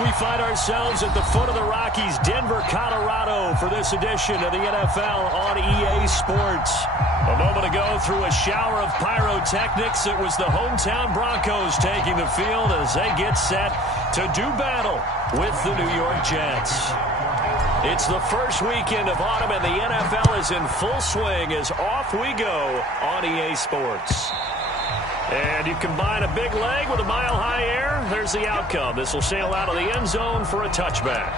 We find ourselves at the foot of the Rockies, Denver, Colorado, for this edition of the NFL on EA Sports. A moment ago, through a shower of pyrotechnics, it was the hometown Broncos taking the field as they get set to do battle with the New York Jets. It's the first weekend of autumn, and the NFL is in full swing as off we go on EA Sports. And you combine a big leg with a mile-high air, there's the outcome. This will sail out of the end zone for a touchback.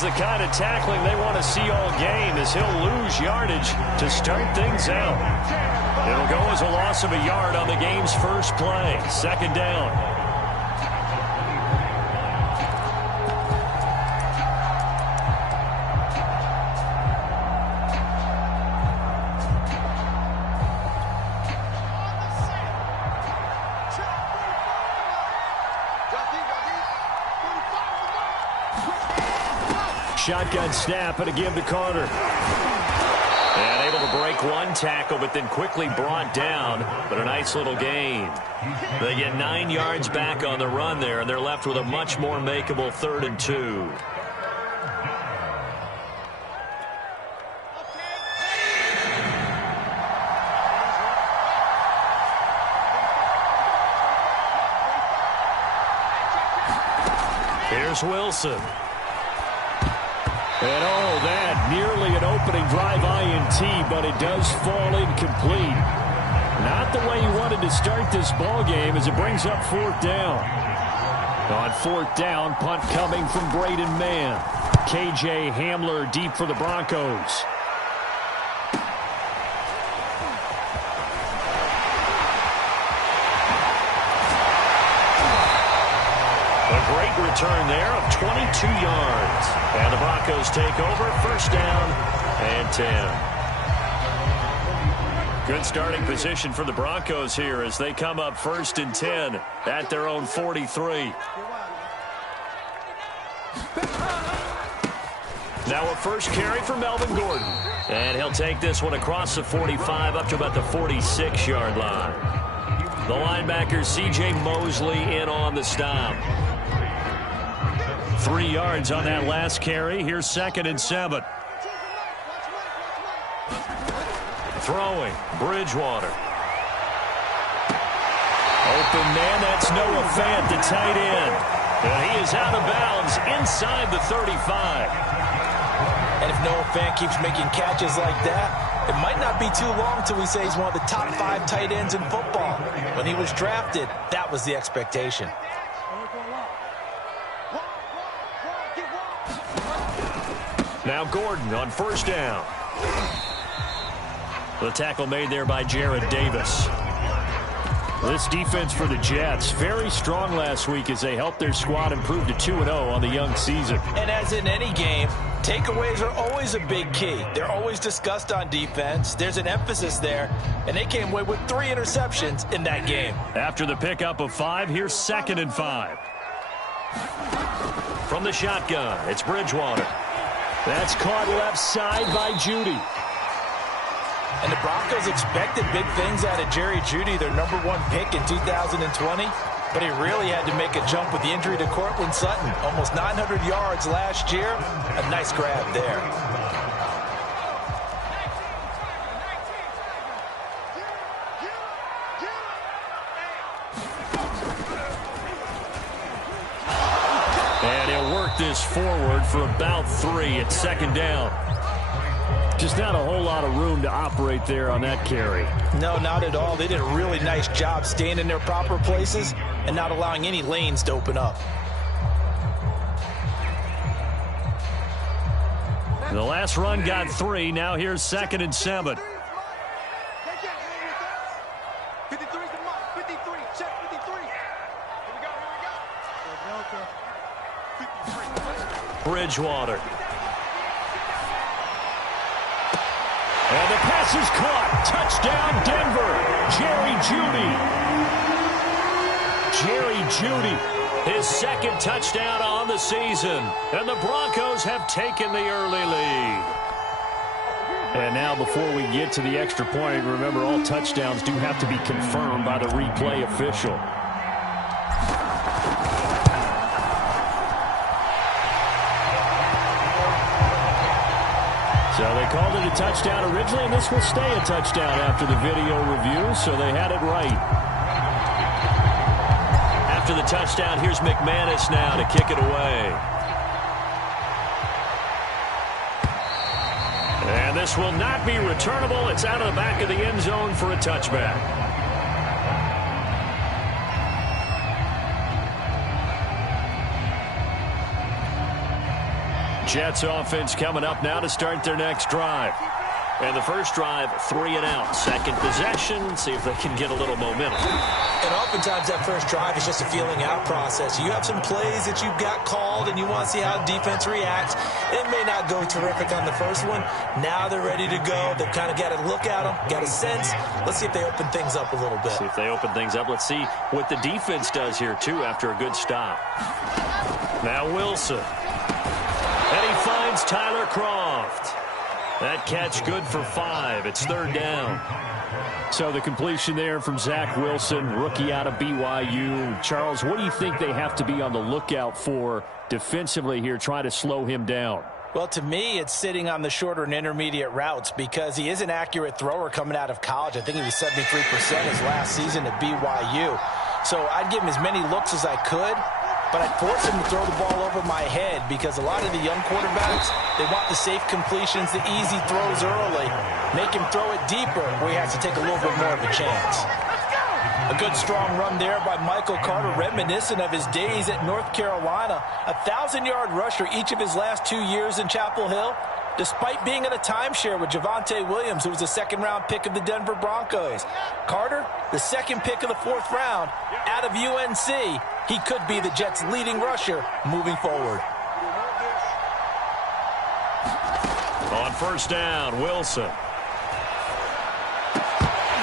The kind of tackling they want to see all game as he'll lose yardage to start things out. It'll go as a loss of a yard on the game's first play. Second down. Shotgun snap and a give to Carter. And able to break one tackle, but then quickly brought down. But a nice little gain. They get 9 yards back on the run there, and they're left with a much more makeable 3rd and 2. Here's Wilson. And oh, that nearly an opening drive INT, but it does fall incomplete. Not the way he wanted to start this ball game as it brings up 4th down. On 4th down, punt coming from Braden Mann. KJ Hamler deep for the Broncos. Great return there of 22 yards. And the Broncos take over, 1st down and 10. Good starting position for the Broncos here as they come up 1st and 10 at their own 43. Now a first carry for Melvin Gordon. And he'll take this one across the 45 up to about the 46-yard line. The linebacker C.J. Mosley in on the stop. 3 yards on that last carry. Here's 2nd and 7. Throwing, Bridgewater. Open man, that's Noah Fant, the tight end. And he is out of bounds inside the 35. And if Noah Fant keeps making catches like that, it might not be too long till we say he's one of the top 5 tight ends in football. When he was drafted, that was the expectation. Now Gordon on 1st down. The tackle made there by Jared Davis. This defense for the Jets, very strong last week as they helped their squad improve to 2-0 on the young season. And as in any game, takeaways are always a big key. They're always discussed on defense. There's an emphasis there, and they came away with 3 interceptions in that game. After the pickup of 5, here's 2nd and 5. From the shotgun, it's Bridgewater. That's caught left side by Judy. And the Broncos expected big things out of Jerry Jeudy, their #1 pick in 2020. But he really had to make a jump with the injury to Cortland Sutton. Almost 900 yards last year. A nice grab there. And he'll work this forward for about 3 at 2nd down. Just not a whole lot of room to operate there on that carry. No, not at all. They did a really nice job staying in their proper places and not allowing any lanes to open up. The last run got 3. Now here's 2nd and 7. Bridgewater. And the pass This is caught. Touchdown, Denver. Jerry Jeudy, his second touchdown on the season. And the Broncos have taken the early lead. And now before we get to the extra point, remember all touchdowns do have to be confirmed by the replay official. So they called it a touchdown originally, and this will stay a touchdown after the video review, so they had it right. After the touchdown, here's McManus now to kick it away. And this will not be returnable. It's out of the back of the end zone for a touchback. Jets offense coming up now to start their next drive. And the first drive, 3 and out. Second possession, see if they can get a little momentum. And oftentimes that first drive is just a feeling out process. You have some plays that you've got called and you want to see how defense reacts. It may not go terrific on the first one. Now they're ready to go. They've kind of got to look at them, got a sense. Let's see if they open things up a little bit. See if they open things up. Let's see what the defense does here, too, after a good stop. Now Wilson. And he finds Tyler Kroft. That catch good for 5. It's third down. So the completion there from Zach Wilson, rookie out of BYU. Charles, what do you think they have to be on the lookout for defensively here, trying to slow him down? Well, to me, it's sitting on the shorter and intermediate routes because he is an accurate thrower coming out of college. I think he was 73% his last season at BYU. So I'd give him as many looks as I could. But I'd force him to throw the ball over my head because a lot of the young quarterbacks, they want the safe completions, the easy throws early. Make him throw it deeper where he has to take a little bit more of a chance. A good strong run there by Michael Carter, reminiscent of his days at North Carolina. A 1,000-yard rusher each of his last 2 years in Chapel Hill, despite being in a timeshare with Javonte Williams, who was a second-round pick of the Denver Broncos. Carter, the second pick of the 4th round, out of UNC. He could be the Jets' leading rusher moving forward. On first down, Wilson.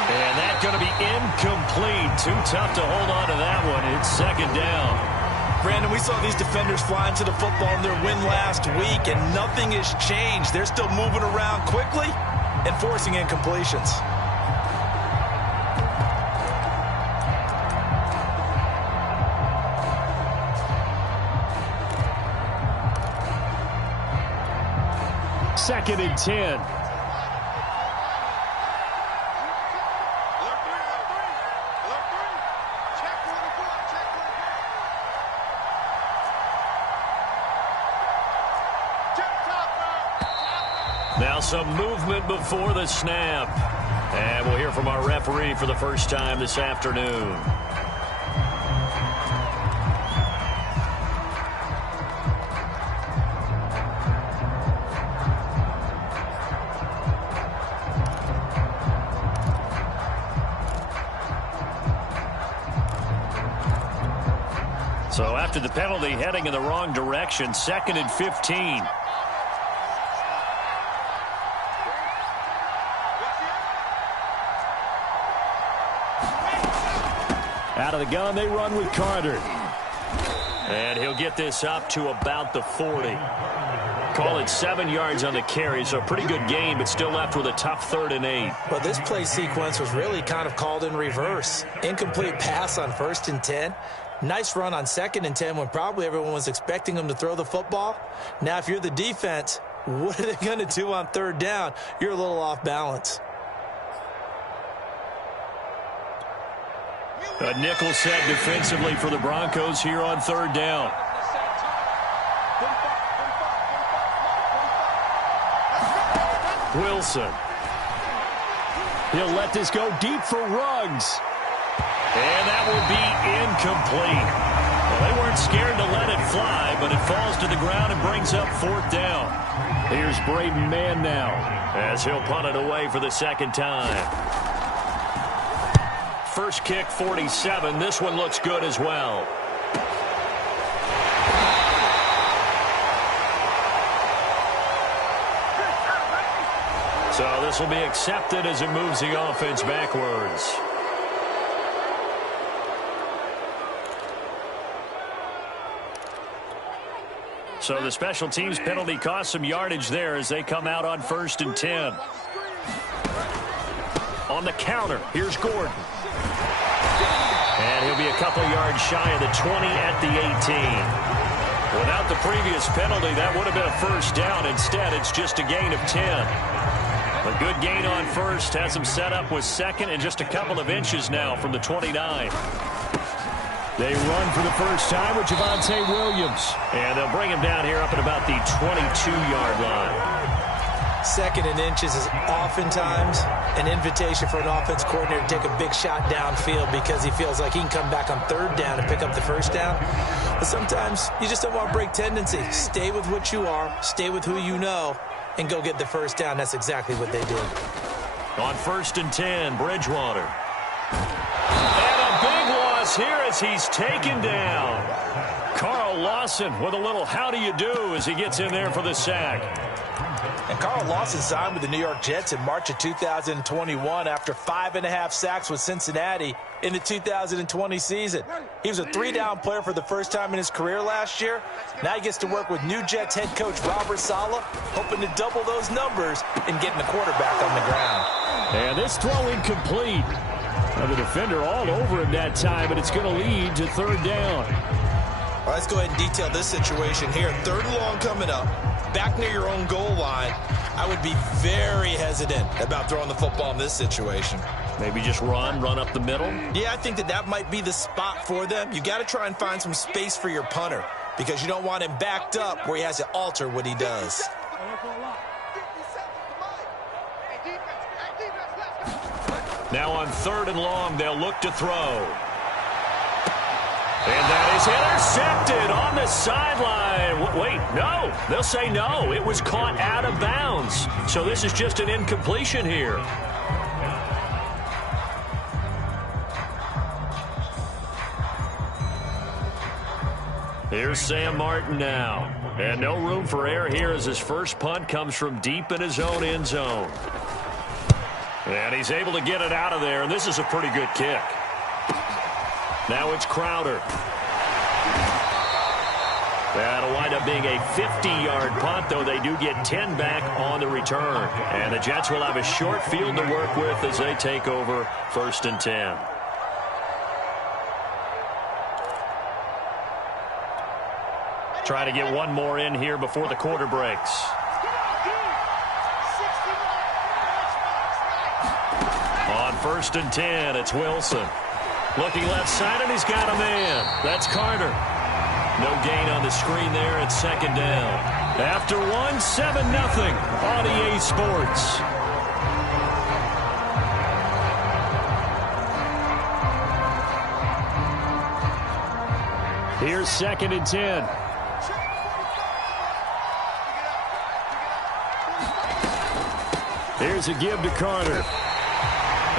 And that's going to be incomplete. Too tough to hold on to that one. It's second down. Brandon, we saw these defenders fly into the football in their win last week, and nothing has changed. They're still moving around quickly and forcing incompletions. Second and 10. Now some movement before the snap. And we'll hear from our referee for the first time this afternoon. So after the penalty, heading in the wrong direction, second and 15. Out of the gun, they run with Carter. And he'll get this up to about the 40. Call it 7 yards on the carry, so a pretty good gain, but still left with a tough 3rd and 8. Well, this play sequence was really kind of called in reverse. Incomplete pass on 1st and 10. Nice run on 2nd and 10 when probably everyone was expecting him to throw the football. Now, if you're the defense, what are they going to do on 3rd down? You're a little off balance. A nickel set defensively for the Broncos here on 3rd down. Wilson. He'll let this go deep for Ruggs. And that will be incomplete. Well, they weren't scared to let it fly, but it falls to the ground and brings up 4th down. Here's Braden Mann now as he'll punt it away for the second time. First kick, 47. This one looks good as well. So this will be accepted as it moves the offense backwards. So the special teams penalty cost some yardage there as they come out on 1st and 10. On the counter, here's Gordon. And he'll be a couple yards shy of the 20 at the 18. Without the previous penalty, that would have been a first down. Instead, it's just a gain of 10. A good gain on first has him set up with second and just a couple of inches now from the 29. They run for the first time with Javonte Williams. And they'll bring him down here up at about the 22-yard line. Second and inches is oftentimes an invitation for an offense coordinator to take a big shot downfield because he feels like he can come back on 3rd down and pick up the first down. But sometimes you just don't want to break tendency. Stay with what you are, stay with who you know, and go get the first down. That's exactly what they did. On 1st and 10, Bridgewater. And a big loss here as he's taken down. Carl Lawson with a little how do you do as he gets in there for the sack. And Carl Lawson signed with the New York Jets in March of 2021 after 5.5 sacks with Cincinnati in the 2020 season. He was a 3-down player for the first time in his career last year. Now he gets to work with new Jets head coach Robert Saleh, hoping to double those numbers and getting the quarterback on the ground. And this throw incomplete. The defender all over him that time, and it's going to lead to 3rd down. All right, let's go ahead and detail this situation here. 3rd and long coming up. Back near your own goal line, I would be very hesitant about throwing the football in this situation. Maybe just run up the middle? Yeah, I think that might be the spot for them. You got to try and find some space for your punter because you don't want him backed up where he has to alter what he does. Now on 3rd and long, they'll look to throw. And that is intercepted on the sideline. Wait, no. They'll say no. It was caught out of bounds. So this is just an incompletion here. Here's Sam Martin now. And no room for error here as his first punt comes from deep in his own end zone. And he's able to get it out of there. And this is a pretty good kick. Now it's Crowder. That'll wind up being a 50-yard punt, though they do get 10 back on the return. And the Jets will have a short field to work with as they take over 1st and 10. Try to get one more in here before the quarter breaks. On 1st and 10, it's Wilson. Looking left side, and he's got a man. That's Carter. No gain on the screen there at 2nd down. After 7-0 on EA Sports. Here's 2nd and 10. Here's a give to Carter.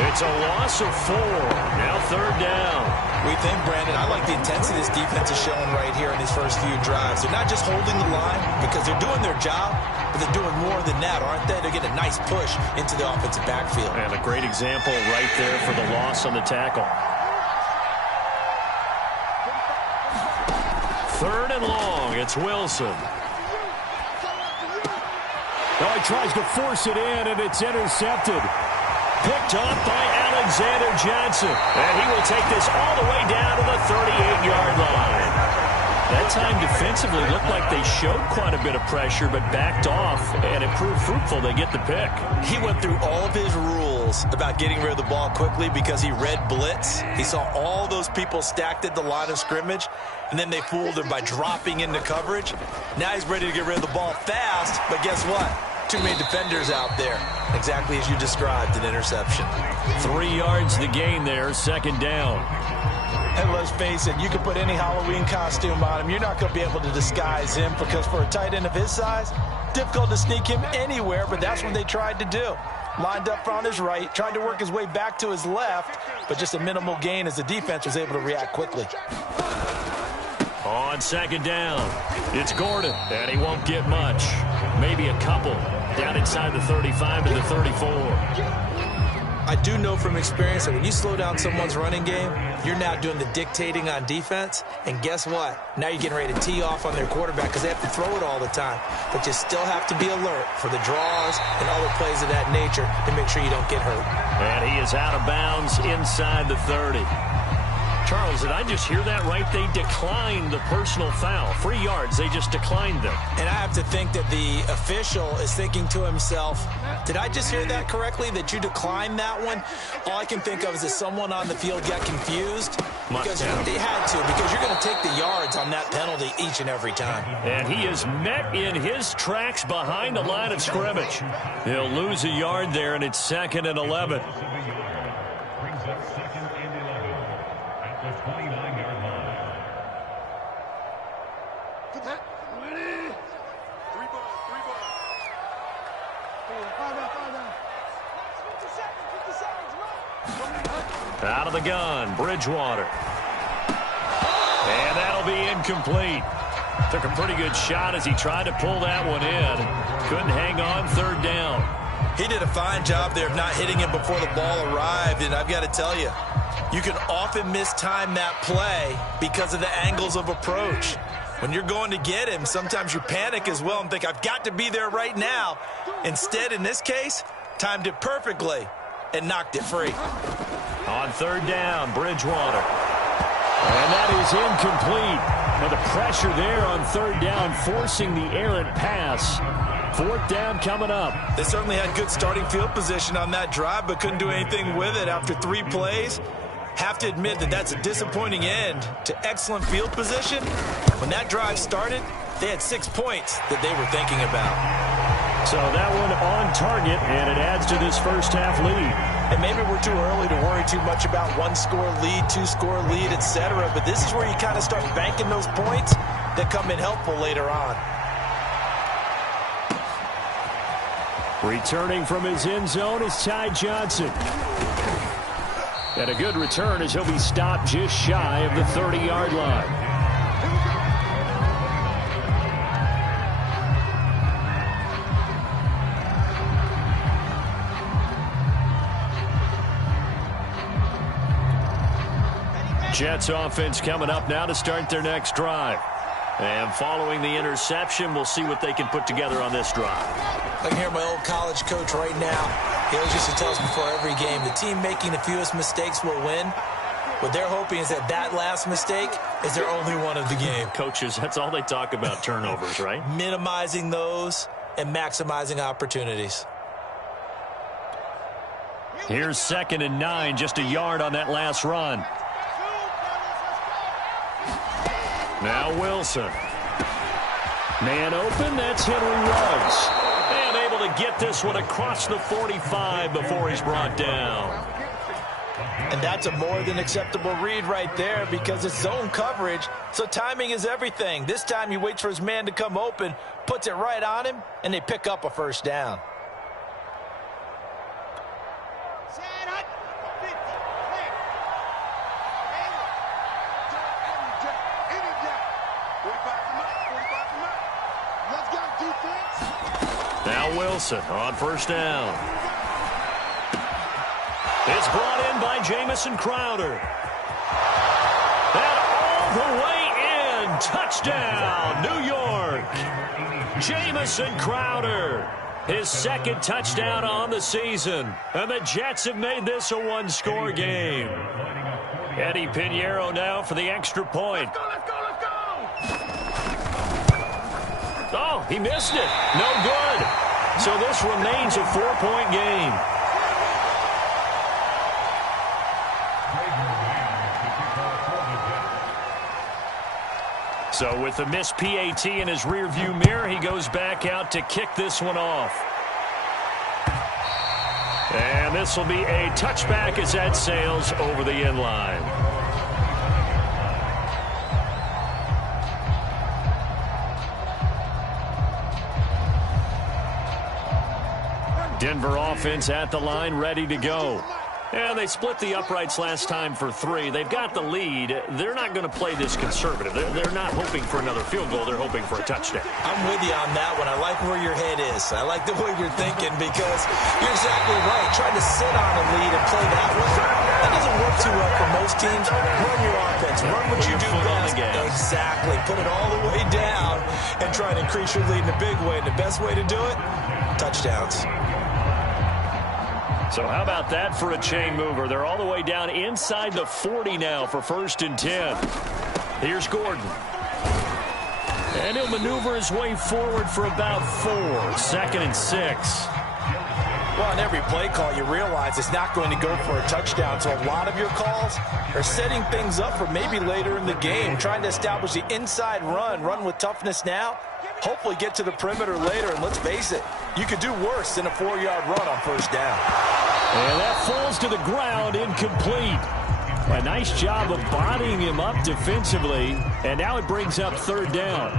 It's a loss of 4. Now 3rd down. We think, Brandon, I like the intensity this defense is showing right here in these first few drives. They're not just holding the line because they're doing their job, but they're doing more than that, aren't they? They're getting a nice push into the offensive backfield. And a great example right there for the loss on the tackle. 3rd and long. It's Wilson. Oh, he tries to force it in, and it's intercepted. Picked up by Alexander Johnson. And he will take this all the way down to the 38-yard line. That time defensively looked like they showed quite a bit of pressure but backed off, and it proved fruitful. They get the pick. He went through all of his rules about getting rid of the ball quickly because he read blitz. He saw all those people stacked at the line of scrimmage, and then they fooled him by dropping into coverage. Now he's ready to get rid of the ball fast, but guess what? Too many defenders out there. Exactly as you described, an interception. 3 yards the gain there, 2nd down. And let's face it, you can put any Halloween costume on him. You're not going to be able to disguise him because for a tight end of his size, difficult to sneak him anywhere, but that's what they tried to do. Lined up on his right, tried to work his way back to his left, but just a minimal gain as the defense was able to react quickly. On 2nd down, it's Gordon, and he won't get much. maybe a couple down inside the 35 to the 34. I do know from experience that when you slow down someone's running game, you're now doing the dictating on defense. And guess what? Now you're getting ready to tee off on their quarterback because they have to throw it all the time. But you still have to be alert for the draws and other plays of that nature to make sure you don't get hurt. And he is out of bounds inside the 30. Charles, did I just hear that right? They declined the personal foul. 3 yards, they just declined them. And I have to think that the official is thinking to himself, did I just hear that correctly, that you declined that one? All I can think of is that someone on the field got confused. Because they had to, because you're going to take the yards on that penalty each and every time. And he is met in his tracks behind the line of scrimmage. He'll lose a yard there, and it's 2nd and 11. Out of the gun, Bridgewater. And that'll be incomplete. Took a pretty good shot as he tried to pull that one in. Couldn't hang on, 3rd down. He did a fine job there of not hitting him before the ball arrived, and I've got to tell you, you can often mistime that play because of the angles of approach. When you're going to get him, sometimes you panic as well and think, I've got to be there right now. Instead, in this case, timed it perfectly and knocked it free. On 3rd down, Bridgewater. And that is incomplete. Now the pressure there on 3rd down, forcing the errant pass. 4th down coming up. They certainly had good starting field position on that drive, but couldn't do anything with it after 3 plays. Have to admit that that's a disappointing end to excellent field position. When that drive started, they had 6 points that they were thinking about. So that one on target, and it adds to this first half lead. And maybe we're too early to worry too much about 1-score lead, 2-score lead, etc. But this is where you kind of start banking those points that come in helpful later on. Returning from his end zone is Ty Johnson. And a good return as he'll be stopped just shy of the 30-yard line. Jets offense coming up now to start their next drive. And following the interception, we'll see what they can put together on this drive. I can hear my old college coach right now. He always used to tell us before every game, the team making the fewest mistakes will win. What they're hoping is that that last mistake is their only one of the game. Coaches, that's all they talk about, turnovers, right? Minimizing those and maximizing opportunities. Here's 2nd and 9, just a yard on that last run. Now Wilson. Man open, that's Henry Ruggs. And able to get this one across the 45 before he's brought down. And that's a more than acceptable read right there because it's zone coverage, so timing is everything. This time he waits for his man to come open, puts it right on him, and they pick up a 1st down. Now Wilson on 1st down. It's brought in by Jamison Crowder. And all the way in. Touchdown, New York. Jamison Crowder. His 2nd touchdown on the season. And the Jets have made this a 1-score game. Eddie Pinheiro now for the extra point. Let's go. Oh, he missed it. No good. So this remains a 4-point game. So with the missed PAT in his rearview mirror, he goes back out to kick this one off. And this will be a touchback as that sails over the end line. Denver offense at the line, ready to go. And they split the uprights last time for 3. They've got the lead. They're not going to play this conservative. They're not hoping for another field goal. They're hoping for a touchdown. I'm with you on that one. I like where your head is. I like the way you're thinking because you're exactly right. Trying to sit on a lead and play that way, that doesn't work too well for most teams. Run your offense. Run what you do best. Exactly. Put it all the way down and try and increase your lead in a big way. And the best way to do it, touchdowns. So how about that for a chain mover? They're all the way down inside the 40 now for 1st and 10. Here's Gordon. And he'll maneuver his way forward for about 4. 2nd and 6. Well, on every play call, you realize it's not going to go for a touchdown. So a lot of your calls are setting things up for maybe later in the game, trying to establish the inside run with toughness now. Hopefully get to the perimeter later, and let's face it, you could do worse than a 4-yard run on 1st down. And that falls to the ground, incomplete. A nice job of bodying him up defensively, and now it brings up 3rd down.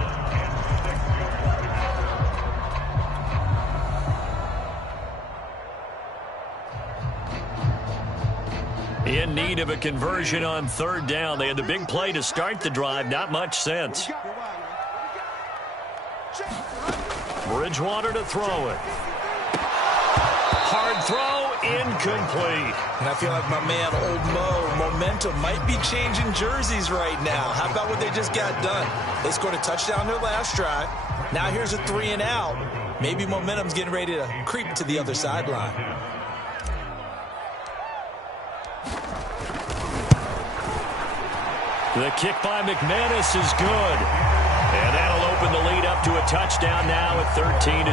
In need of a conversion on 3rd down. They had the big play to start the drive, not much sense. Bridgewater to throw it. Hard throw, incomplete. And I feel like my man, Old Mo, momentum might be changing jerseys right now. How about what they just got done? They scored a touchdown their last drive. Now here's a 3 and out. Maybe momentum's getting ready to creep to the other sideline. The kick by McManus is good. And that'll open the lead up to a touchdown now at 13-6.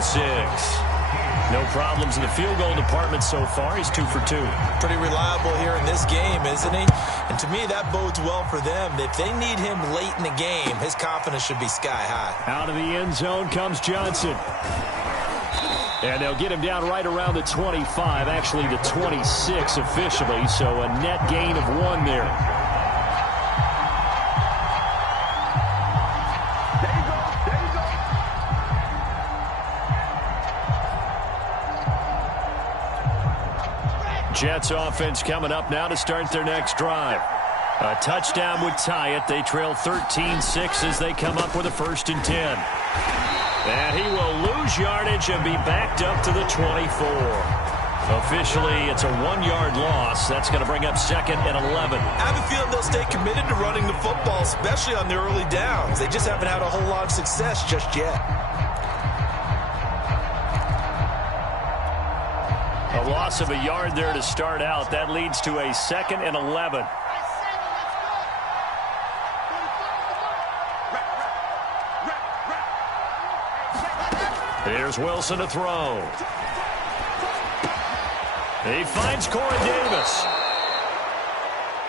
No problems in the field goal department so far. He's 2 for 2. Pretty reliable here in this game, isn't he? And to me, that bodes well for them. If they need him late in the game, his confidence should be sky high. Out of the end zone comes Johnson. And they'll get him down right around the 25, actually the 26 officially, so a net gain of 1 there. Jets offense coming up now to start their next drive. A touchdown would tie it. They trail 13-6 as they come up with a 1st and 10. And he will lose yardage and be backed up to the 24. Officially, it's a 1-yard loss. That's going to bring up 2nd and 11. I have a feeling they'll stay committed to running the football, especially on the early downs. They just haven't had a whole lot of success just yet. A loss of a yard there to start out. That leads to a 2nd and 11. Here's Wilson to throw. He finds Corey Davis.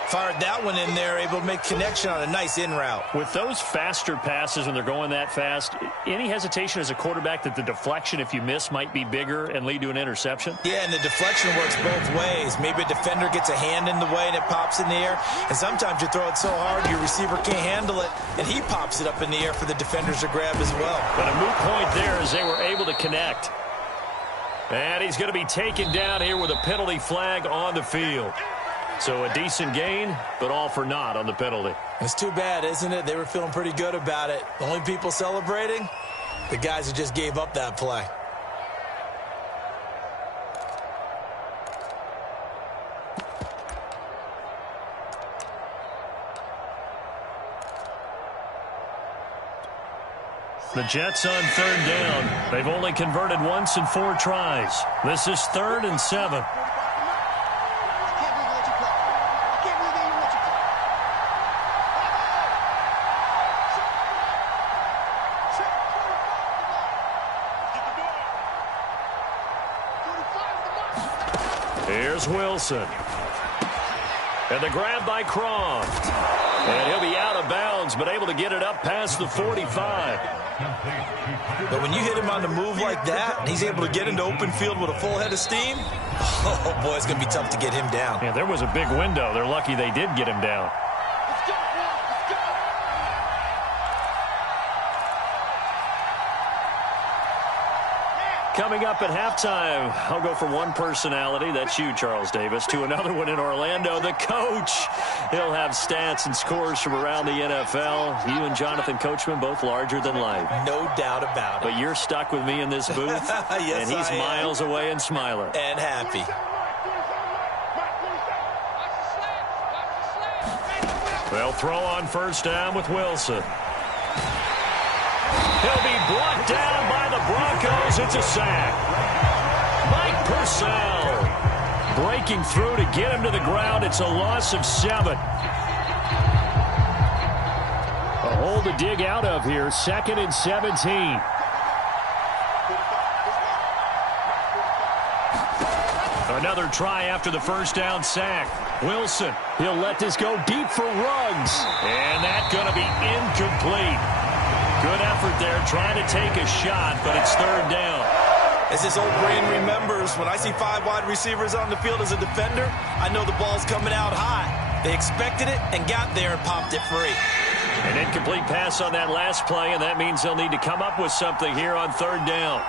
Fired that one in there, able to make connection on a nice in route. With those faster passes when they're going that fast, any hesitation as a quarterback that the deflection, if you miss, might be bigger and lead to an interception? Yeah, and the deflection works both ways. Maybe a defender gets a hand in the way and it pops in the air. And sometimes you throw it so hard your receiver can't handle it, and he pops it up in the air for the defenders to grab as well. But a moot point there as they were able to connect. And he's going to be taken down here with a penalty flag on the field. So a decent gain, but all for naught on the penalty. It's too bad, isn't it? They were feeling pretty good about it. The only people celebrating, the guys who just gave up that play. The Jets on 3rd down. They've only converted once in 4 tries. This is 3rd and 7. Here's Wilson. And the grab by Croft. And he'll be out of bounds, but able to get it up past the 45. But when you hit him on the move like that, and he's able to get into open field with a full head of steam, oh, boy, it's going to be tough to get him down. Yeah, there was a big window. They're lucky they did get him down. Coming up at halftime, I'll go from one personality, that's you, Charles Davis, to another one in Orlando, the coach. He'll have stats and scores from around the NFL. You and Jonathan Coachman, both larger than life. No doubt about it. But you're stuck with me in this booth, yes, and he's miles away and smiling. And happy. They'll throw on first down with Wilson. He'll be brought down by the Broncos. It's a sack. Mike Purcell breaking through to get him to the ground. It's a loss of 7. A hole to dig out of here. 2nd and 17. Another try after the first down sack. Wilson, he'll let this go deep for Ruggs. And that's going to be incomplete. Good effort there trying to take a shot, but it's 3rd down. As this old brain remembers, when I see 5 wide receivers on the field as a defender, I know the ball's coming out high. They expected it and got there and popped it free. An incomplete pass on that last play, and that means they'll need to come up with something here on 3rd down.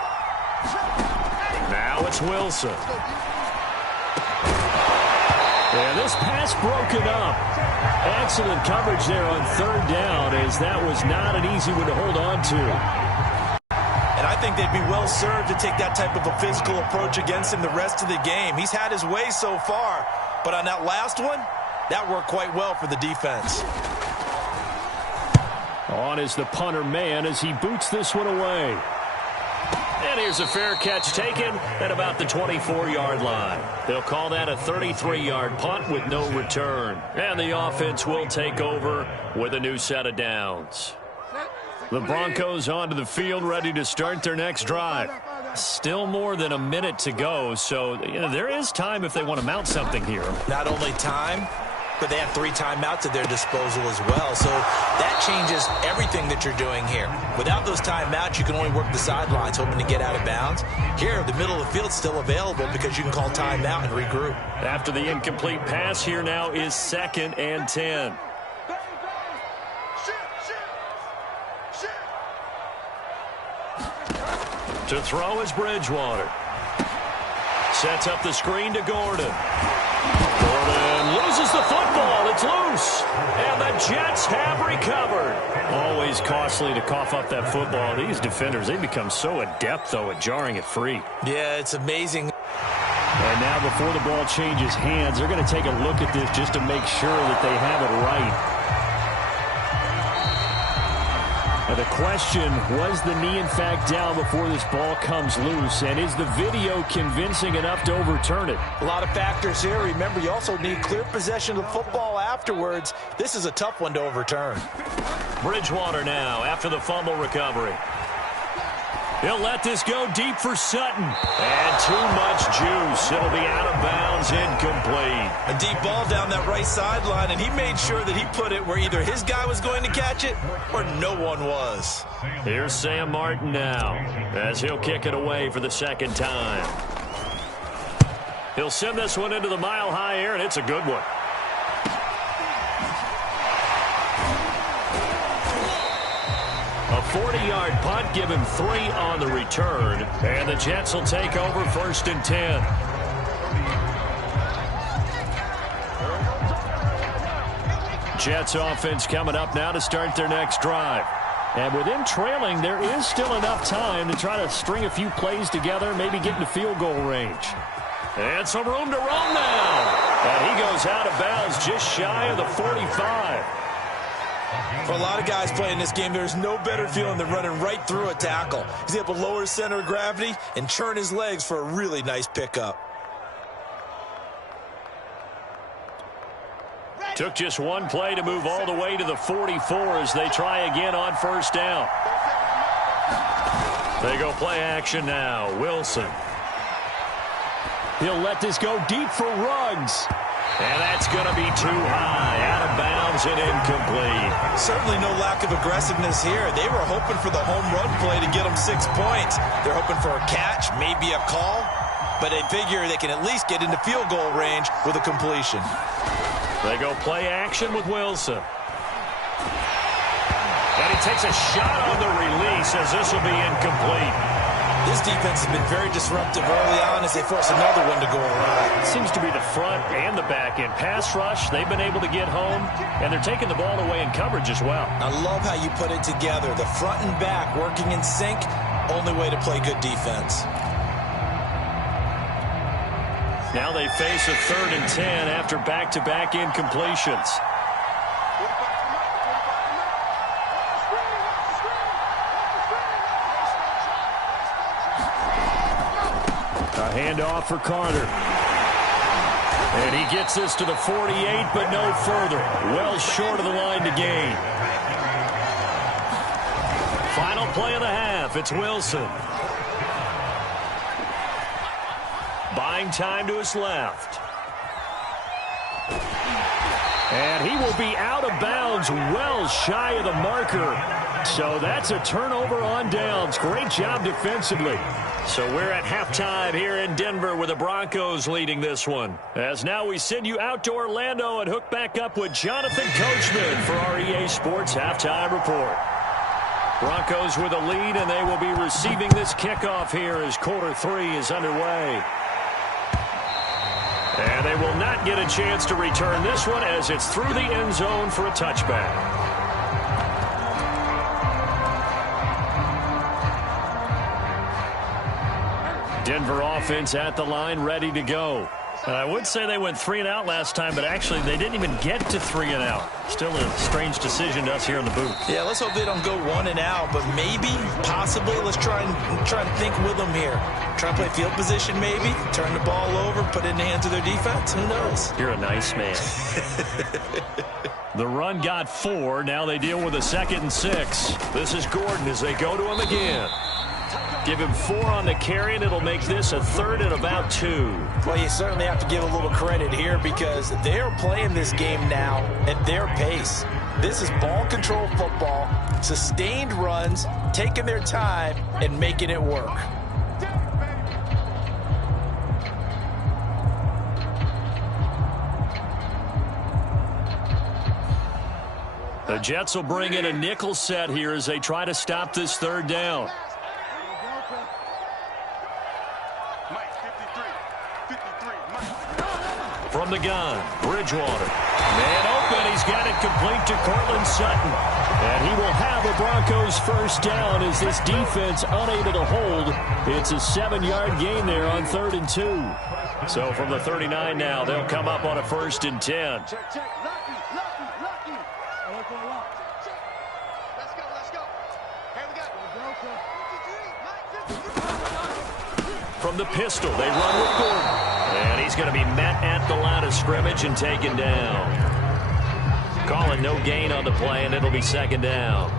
Now it's Wilson. Yeah, this pass broken up. Excellent coverage there on 3rd down, as that was not an easy one to hold on to. And I think they'd be well served to take that type of a physical approach against him the rest of the game. He's had his way so far, but on that last one, that worked quite well for the defense. On is the punter man as he boots this one away. And here's a fair catch taken at about the 24-yard line. They'll call that a 33-yard punt with no return. And the offense will take over with a new set of downs. The Broncos onto the field, ready to start their next drive. Still more than a minute to go, so there is time if they want to mount something here. Not only time, but they have 3 timeouts at their disposal as well. So that changes everything that you're doing here. Without those timeouts, you can only work the sidelines, hoping to get out of bounds. Here, the middle of the field's still available because you can call timeout and regroup. After the incomplete pass, here now is 2nd and 10. To throw is Bridgewater. Sets up the screen to Gordon. Gordon loses the football. It's loose. And the Jets have recovered. Always costly to cough up that football. These defenders, they become so adept, though, at jarring it free. Yeah, it's amazing. And now before the ball changes hands, they're going to take a look at this just to make sure that they have it right. Now the question, was the knee in fact down before this ball comes loose? And is the video convincing enough to overturn it? A lot of factors here. Remember, you also need clear possession of the football afterwards. This is a tough one to overturn. Bridgewater now after the fumble recovery. He'll let this go deep for Sutton. And too much juice. It'll be out of bounds, incomplete. A deep ball down that right sideline, and he made sure that he put it where either his guy was going to catch it or no one was. Here's Sam Martin now as he'll kick it away for the 2nd time. He'll send this one into the mile-high air, and it's a good one. A 40-yard punt, give him 3 on the return. And the Jets will take over 1st and 10. Jets offense coming up now to start their next drive. And with him trailing, there is still enough time to try to string a few plays together, maybe get into field goal range. And some room to roam now. And he goes out of bounds just shy of the 45. For a lot of guys playing this game, there's no better feeling than running right through a tackle. He's able to lower his center of gravity and churn his legs for a really nice pickup. Took just one play to move all the way to the 44 as they try again on 1st down. They go play action now. Wilson. He'll let this go deep for Ruggs. And that's going to be too high. Out of bounds and incomplete. Certainly no lack of aggressiveness here. They were hoping for the home run play to get them 6 points. They're hoping for a catch, maybe a call. But they figure they can at least get into field goal range with a completion. They go play action with Wilson. And he takes a shot on the release as this will be incomplete. This defense has been very disruptive early on as they force another one to go around. Seems to be the front and the back end. Pass rush, they've been able to get home, and they're taking the ball away in coverage as well. I love how you put it together. The front and back working in sync, only way to play good defense. Now they face a 3rd and 10 after back-to-back incompletions. A handoff for Carter. And he gets this to the 48, but no further. Well short of the line to gain. Final play of the half. It's Wilson. Buying time to his left. And he will be out of bounds, well shy of the marker. So that's a turnover on downs. Great job defensively. So we're at halftime here in Denver with the Broncos leading this one. As now we send you out to Orlando and hook back up with Jonathan Coachman for our EA Sports Halftime Report. Broncos with a lead, and they will be receiving this kickoff here as quarter 3 is underway. And they will not get a chance to return this one as it's through the end zone for a touchback. Denver offense at the line, ready to go. And I would say they went 3 and out last time, but actually they didn't even get to 3 and out. Still a strange decision to us here in the booth. Yeah, let's hope they don't go 1 and out, but maybe, possibly, let's try and think with them here. Try and play field position maybe, turn the ball over, put it in the hands of their defense. Who knows? You're a nice man. The run got 4. Now they deal with a 2nd and 6. This is Gordon as they go to him again. Give him 4 on the carry, and it'll make this a 3rd and about 2. Well, you certainly have to give a little credit here because they're playing this game now at their pace. This is ball control football, sustained runs, taking their time, and making it work. The Jets will bring in a nickel set here as they try to stop this 3rd down. From the gun, Bridgewater. Man open, he's got it complete to Cortland Sutton. And he will have a Broncos first down as this defense unable to hold. It's a 7-yard gain there on 3rd and 2. So from the 39 now, they'll come up on a 1st and 10. From the pistol, they run with Gordon. And he's going to be met at the line of scrimmage and taken down. Calling no gain on the play, and it'll be 2nd down.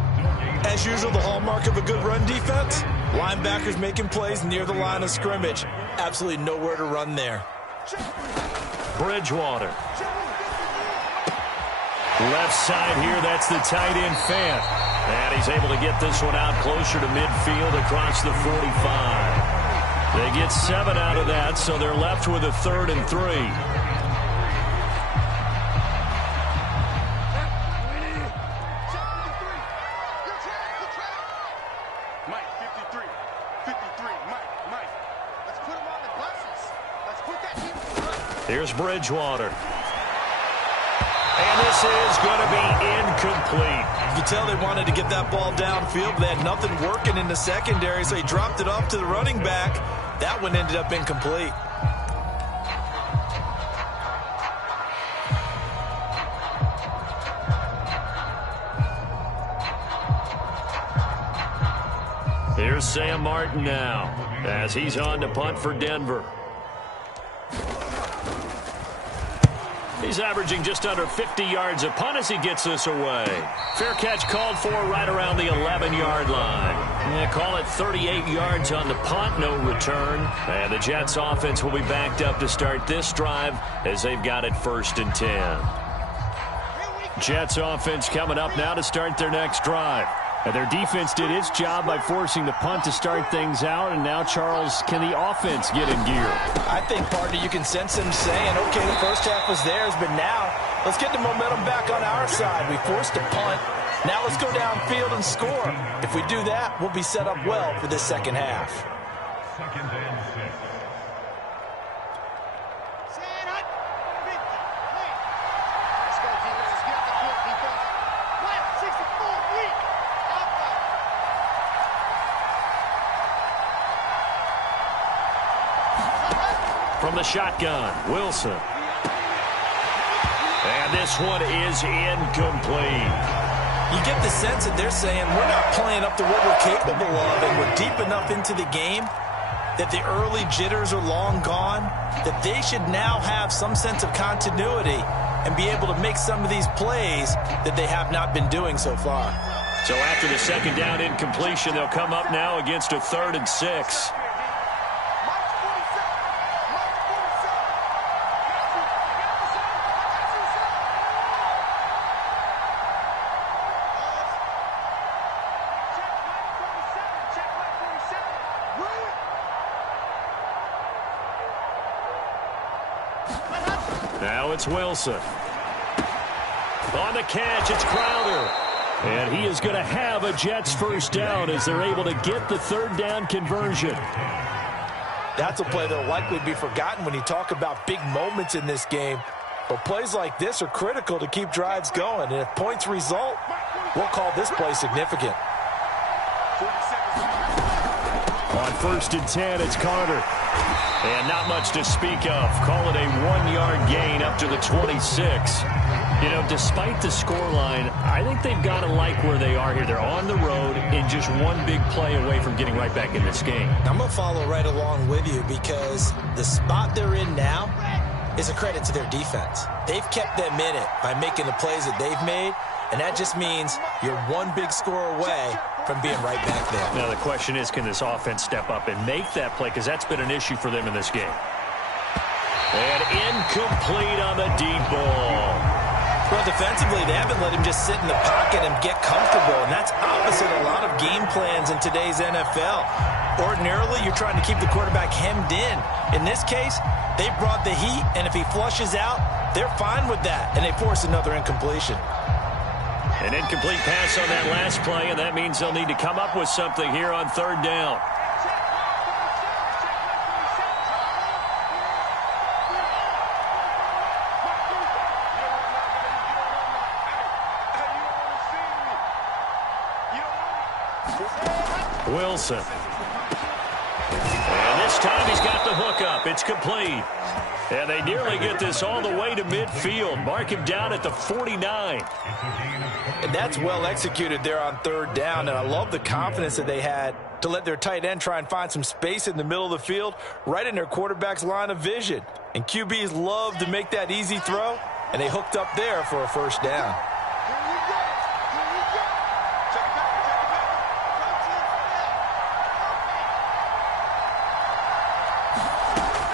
As usual, the hallmark of a good run defense, linebackers making plays near the line of scrimmage. Absolutely nowhere to run there. Bridgewater. Left side here, that's the tight end Fant. And he's able to get this one out closer to midfield across the 45. They get 7 out of that, so they're left with a 3rd and 3. Mike, 53, Mike. Let's put him on the buses. Let's put that team on the bus. Here's Bridgewater. And this is going to be incomplete. You can tell they wanted to get that ball downfield, but they had nothing working in the secondary, so he dropped it off to the running back. That one ended up incomplete. Here's Sam Martin now as he's on to punt for Denver. He's averaging just under 50 yards a punt as he gets this away. Fair catch called for right around the 11-yard line. Yeah, call it 38 yards on the punt, no return. And the Jets offense will be backed up to start this drive as they've got it 1st and 10. Jets offense coming up now to start their next drive. And their defense did its job by forcing the punt to start things out. And now, Charles, can the offense get in gear? I think, partner, you can sense them saying, okay, the first half was theirs, but now let's get the momentum back on our side. We forced a punt. Now let's go downfield and score. If we do that, we'll be set up well for this second half. 2nd and 6. Set up. 50. Clear. Let's go, defense. Let's get off the field, defense. Left. 64. Weak. Outside. From the shotgun, Wilson. And this one is incomplete. You get the sense that they're saying we're not playing up to what we're capable of, and we're deep enough into the game that the early jitters are long gone, that they should now have some sense of continuity and be able to make some of these plays that they have not been doing so far. So after the second down incompletion, they'll come up now against a 3rd and 6. Now it's Wilson. On the catch, it's Crowder. And he is going to have a Jets first down as they're able to get the 3rd down conversion. That's a play that will likely be forgotten when you talk about big moments in this game. But plays like this are critical to keep drives going. And if points result, we'll call this play significant. On 1st and 10, it's Carter. And not much to speak of. Call it a 1-yard gain up to the 26. You know, despite the scoreline, I think they've got to like where they are here. They're on the road and just one big play away from getting right back in this game. I'm going to follow right along with you because the spot they're in now is a credit to their defense. They've kept them in it by making the plays that they've made, and that just means you're one big score away from being right back there. Now, the question is, can this offense step up and make that play? Because that's been an issue for them in this game. And incomplete on the deep ball. Well, defensively, they haven't let him just sit in the pocket and get comfortable, and that's opposite a lot of game plans in today's NFL. Ordinarily, you're trying to keep the quarterback hemmed in. In this case, they brought the heat, and if he flushes out, they're fine with that, and they force another incompletion. An incomplete pass on that last play, and that means they'll need to come up with something here on 3rd down. Wilson. And this time he's got the hook up. It's complete. And they nearly get this all the way to midfield. Mark him down at the 49. And that's well executed there on 3rd down. And I love the confidence that they had to let their tight end try and find some space in the middle of the field, right in their quarterback's line of vision. And QBs love to make that easy throw, and they hooked up there for a first down.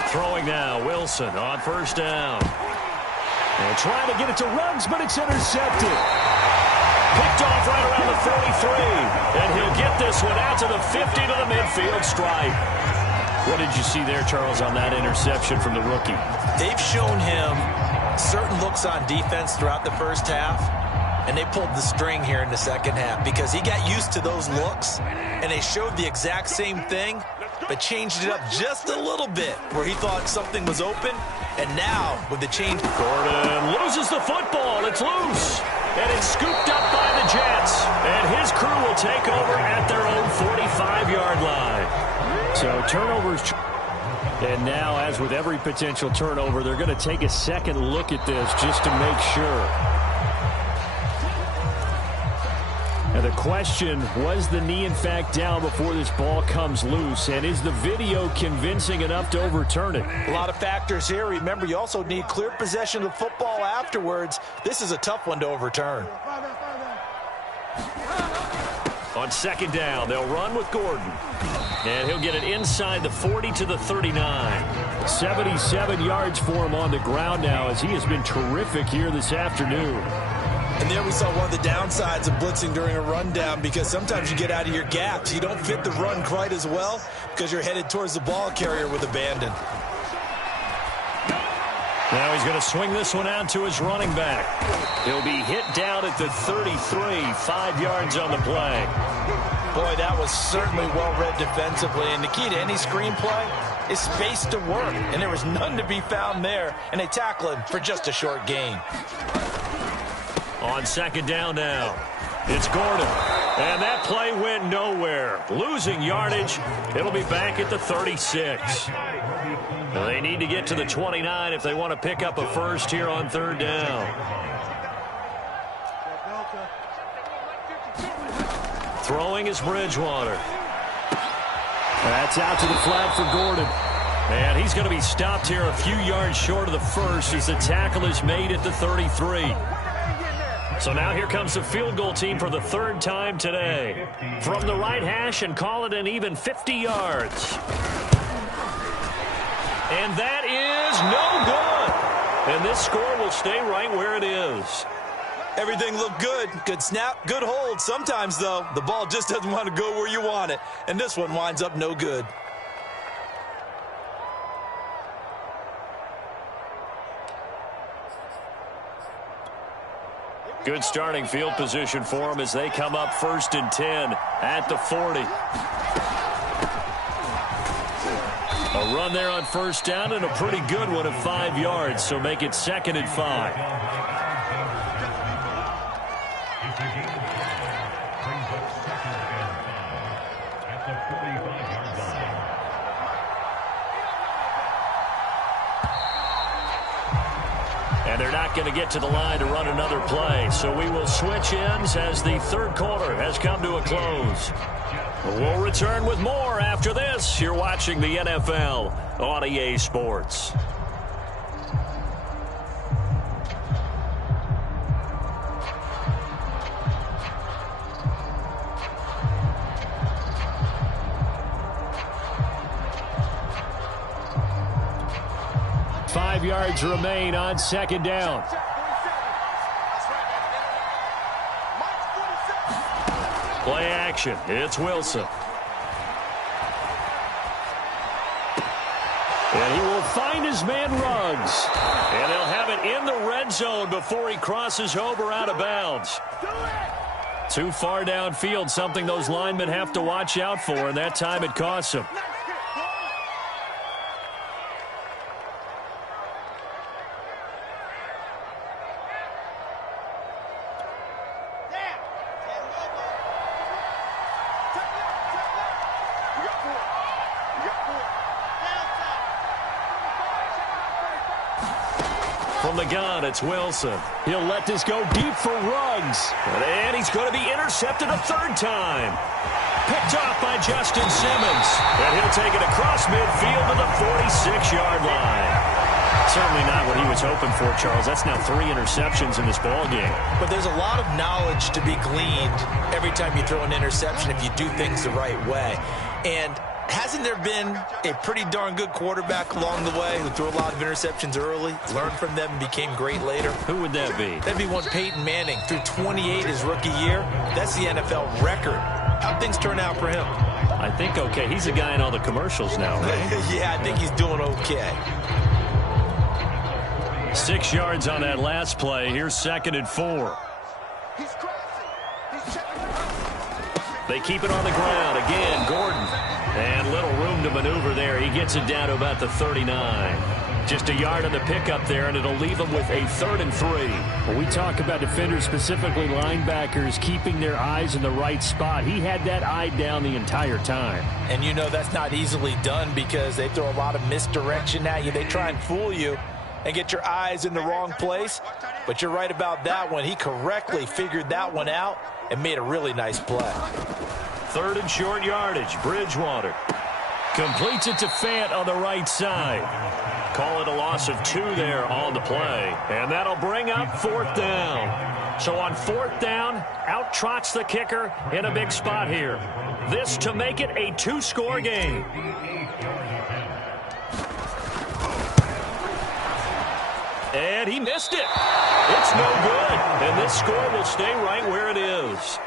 Throwing now, Wilson on 1st down. And trying to get it to Ruggs, but it's intercepted. Picked off right around the 43. And he'll get this one out to the 50 to the midfield stripe. What did you see there, Charles, on that interception from the rookie? They've shown him certain looks on defense throughout the first half, and they pulled the string here in the second half because he got used to those looks, and they showed the exact same thing, but changed it up just a little bit where he thought something was open, and now with the change. Gordon loses the football. It's loose. And it's scooped up by the Jets. And his crew will take over at their own 45-yard line. So turnovers. And now, as with every potential turnover, they're going to take a second look at this just to make sure. Now the question, was the knee in fact down before this ball comes loose? And is the video convincing enough to overturn it? A lot of factors here. Remember, you also need clear possession of the football afterwards. This is a tough one to overturn. On 2nd down, they'll run with Gordon. And he'll get it inside the 40 to the 39. 77 yards for him on the ground now as he has been terrific here this afternoon. And there we saw one of the downsides of blitzing during a rundown because sometimes you get out of your gaps. You don't fit the run quite as well because you're headed towards the ball carrier with abandon. Now he's going to swing this one out to his running back. He'll be hit down at the 33, 5 yards on the play. Boy, that was certainly well-read defensively, and the key to any screenplay is space to work, and there was none to be found there, and they tackle him for just a short gain. On second down now, it's Gordon, and that play went nowhere. Losing yardage, it'll be back at the 36. They need to get to the 29 if they want to pick up a first here on third down. Throwing is Bridgewater. That's out to the flat for Gordon. And he's going to be stopped here a few yards short of the first as the tackle is made at the 33. So now here comes the field goal team for the third time today. From the right hash and call it an even 50 yards. And that is no good. And this score will stay right where it is. Everything looked good. Good snap, good hold. Sometimes, though, the ball just doesn't want to go where you want it. And this one winds up no good. Good starting field position for them as they come up 1st and 10 at the 40. A run there on first down and a pretty good one of 5 yards, so make it 2nd and 5. And they're not going to get to the line to run another play, so we will switch ends as the third quarter has come to a close. We'll return with more after this. You're watching the NFL on EA Sports. Five yards remain on second down. Play action. It's Wilson. And he will find his man Ruggs. And they'll have it in the red zone before he crosses over out of bounds. Too far downfield, something those linemen have to watch out for, and that time it costs them. From the gun, it's Wilson. He'll let this go deep for Ruggs. And he's going to be intercepted a third time. Picked off by Justin Simmons. And he'll take it across midfield to the 46-yard line. Certainly not what he was hoping for, Charles. That's now 3 interceptions in this ballgame. But there's a lot of knowledge to be gleaned every time you throw an interception if you do things the right way. And hasn't there been a pretty darn good quarterback along the way who threw a lot of interceptions early, learned from them, and became great later? Who would that be? That'd be one Peyton Manning. Threw 28 his rookie year. That's the NFL record. How'd things turn out for him? I think okay. He's a guy in all the commercials now, right? Yeah, I think he's doing okay. 6 yards on that last play. Here's 2nd and 4. They keep it on the ground. Again, Gordon. And little room to maneuver there. He gets it down to about the 39. Just a yard on the pickup there, and it'll leave them with a 3rd and 3. When we talk about defenders, specifically linebackers, keeping their eyes in the right spot, he had that eye down the entire time. And you know that's not easily done because they throw a lot of misdirection at you. They try and fool you and get your eyes in the wrong place. But you're right about that one. He correctly figured that one out and made a really nice play. 3rd and short yardage. Bridgewater completes it to Fant on the right side. Call it a loss of 2 there on the play. And that'll bring up 4th down. So on 4th down, out trots the kicker in a big spot here. This to make it a 2-score game. And he missed it. It's no good. And this score will stay right where it is.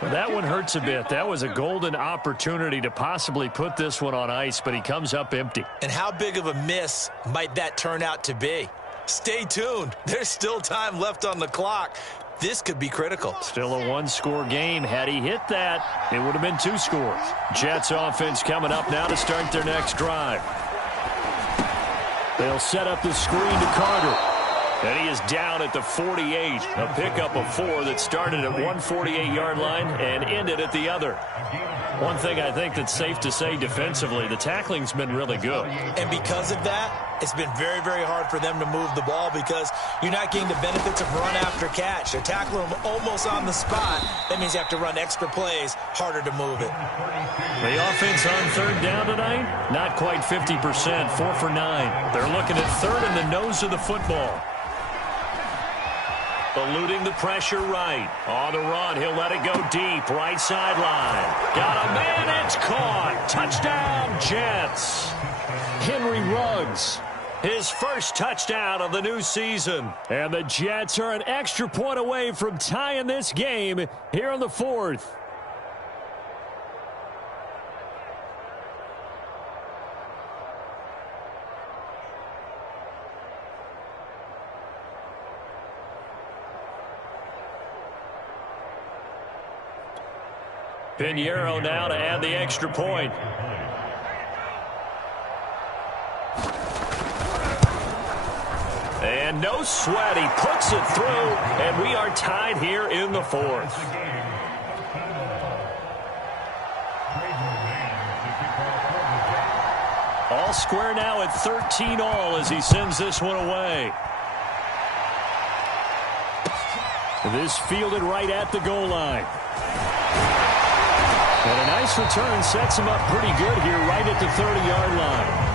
That one hurts a bit. That was a golden opportunity to possibly put this one on ice, but he comes up empty. And how big of a miss might that turn out to be? Stay tuned. There's still time left on the clock. This could be critical. Still a one-score game. Had he hit that, it would have been 2 scores. Jets offense coming up now to start their next drive. They'll set up the screen to Carter. And he is down at the 48. A pickup of 4 that started at 148-yard line and ended at the other. One thing I think that's safe to say defensively, the tackling's been really good. And because of that, it's been very, very hard for them to move the ball because you're not getting the benefits of run after catch. They're tackling them almost on the spot. That means you have to run extra plays, harder to move it. The offense on third down tonight, not quite 50%, 4 for 9. They're looking at third in the nose of the football. Eluding the pressure right. On the run, he'll let it go deep. Right sideline. Got a man, it's caught. Touchdown, Jets. Henry Ruggs, his first touchdown of the new season. And the Jets are an extra point away from tying this game here in the 4th. Pinheiro now to add the extra point. And no sweat. He puts it through, and we are tied here in the 4th. All square now at 13-all as he sends this one away. This fielded right at the goal line. And a nice return sets him up pretty good here right at the 30-yard line.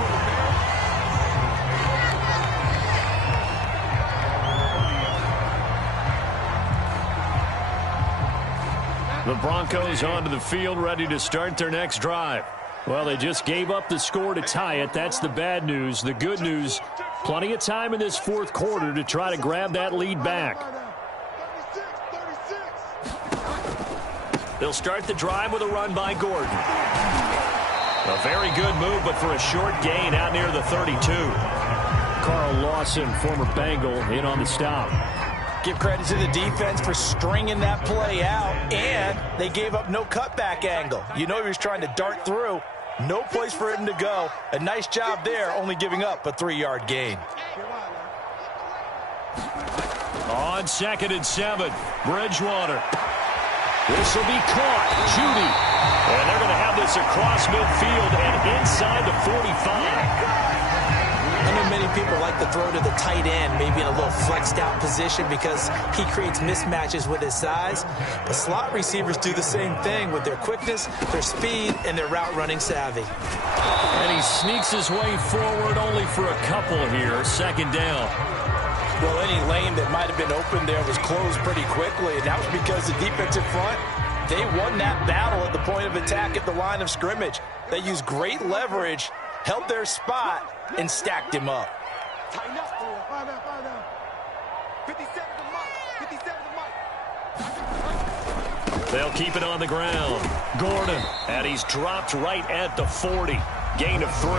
The Broncos onto the field, ready to start their next drive. Well, they just gave up the score to tie it. That's the bad news. The good news, plenty of time in this 4th quarter to try to grab that lead back. They'll start the drive with a run by Gordon. A very good move, but for a short gain out near the 32. Carl Lawson, former Bengal, in on the stop. Give credit to the defense for stringing that play out, and they gave up no cutback angle. You know he was trying to dart through. No place for him to go. A nice job there, only giving up a 3-yard gain. On 2nd and 7, Bridgewater. This will be caught. Judy. And they're going to have this across midfield and inside the 45. I know many people like to throw to the tight end, maybe in a little flexed out position because he creates mismatches with his size. But slot receivers do the same thing with their quickness, their speed, and their route running savvy. And he sneaks his way forward only for a couple here. 2nd down. Well, any lane that might have been open there was closed pretty quickly, and that was because the defensive front, they won that battle at the point of attack at the line of scrimmage. They used great leverage, held their spot, and stacked him up. Tighten up. 57 to Mike. 57 to Mike. They'll keep it on the ground. Gordon, and he's dropped right at the 40. Gain of 3.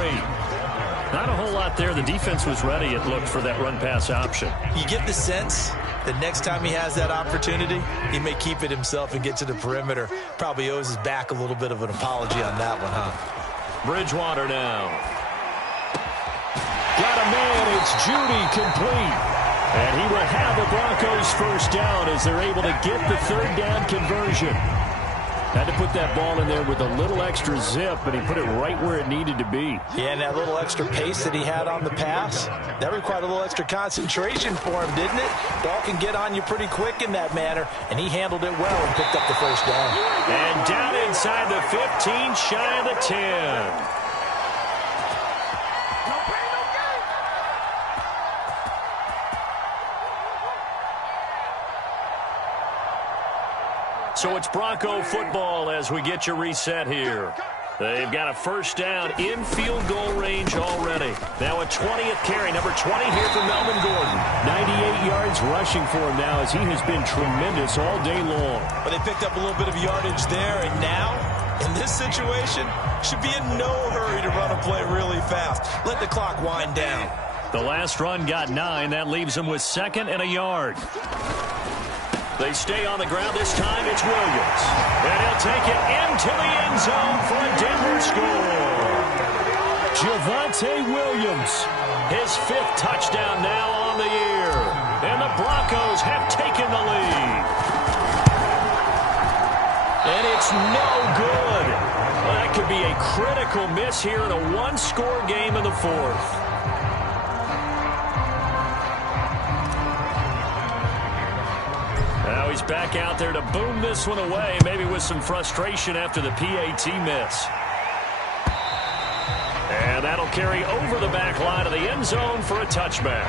Not a whole lot there. The defense was ready, it looked, for that run-pass option. You get the sense that next time he has that opportunity, he may keep it himself and get to the perimeter. Probably owes his back a little bit of an apology on that one, huh? Bridgewater now. Got a man. It's Judy, complete. And he will have the Broncos first down as they're able to get the 3rd down conversion. Had to put that ball in there with a little extra zip, but he put it right where it needed to be. Yeah, and that little extra pace that he had on the pass, that required a little extra concentration for him, didn't it? Ball can get on you pretty quick in that manner, and he handled it well and picked up the first down. And down inside the 15, shy of the 10. So it's Bronco football as we get you reset here. They've got a first down in field goal range already. Now a 20th carry, number 20 here for Melvin Gordon. 98 yards rushing for him now as he has been tremendous all day long. But they picked up a little bit of yardage there, and now, in this situation, should be in no hurry to run a play really fast. Let the clock wind down. The last run got 9. That leaves him with 2nd and a yard. They stay on the ground. This time it's Williams. And he'll take it into the end zone for a Denver score. Javonte Williams, his 5th touchdown now on the year. And the Broncos have taken the lead. And it's no good. Well, that could be a critical miss here in a one-score game in the 4th. Now he's back out there to boom this one away, maybe with some frustration after the PAT miss. And that'll carry over the back line of the end zone for a touchback.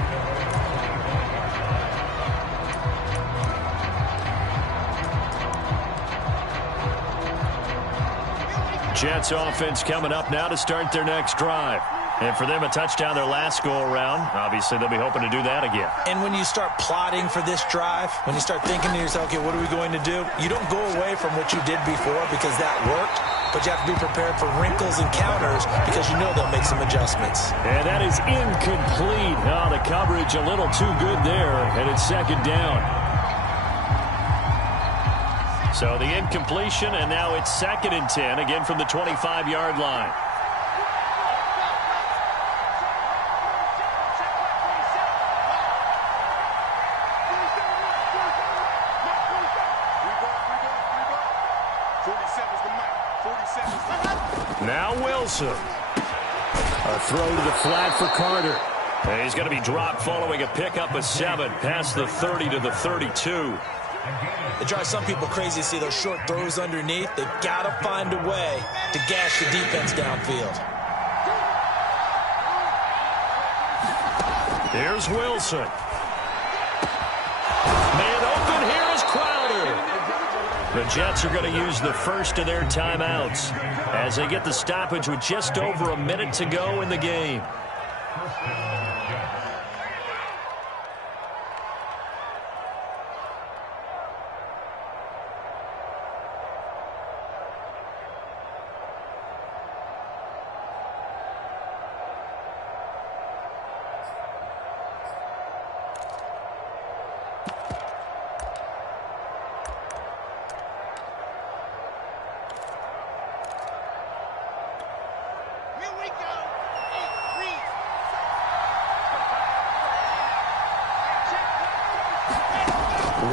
Jets offense coming up now to start their next drive. And for them, a touchdown their last go-around. Obviously, they'll be hoping to do that again. And when you start plotting for this drive, when you start thinking to yourself, okay, what are we going to do? You don't go away from what you did before because that worked, but you have to be prepared for wrinkles and counters because you know they'll make some adjustments. And that is incomplete. Oh, the coverage a little too good there, and it's 2nd down. So the incompletion, and now it's 2nd and 10, again from the 25-yard line. Now Wilson. A throw to the flat for Carter. And he's going to be dropped following a pickup of 7 past the 30 to the 32. It drives some people crazy to see those short throws underneath. They've got to find a way to gash the defense downfield. Here's Wilson. Man open, here is Crowder. The Jets are going to use the first of their timeouts as they get the stoppage with just over a minute to go in the game.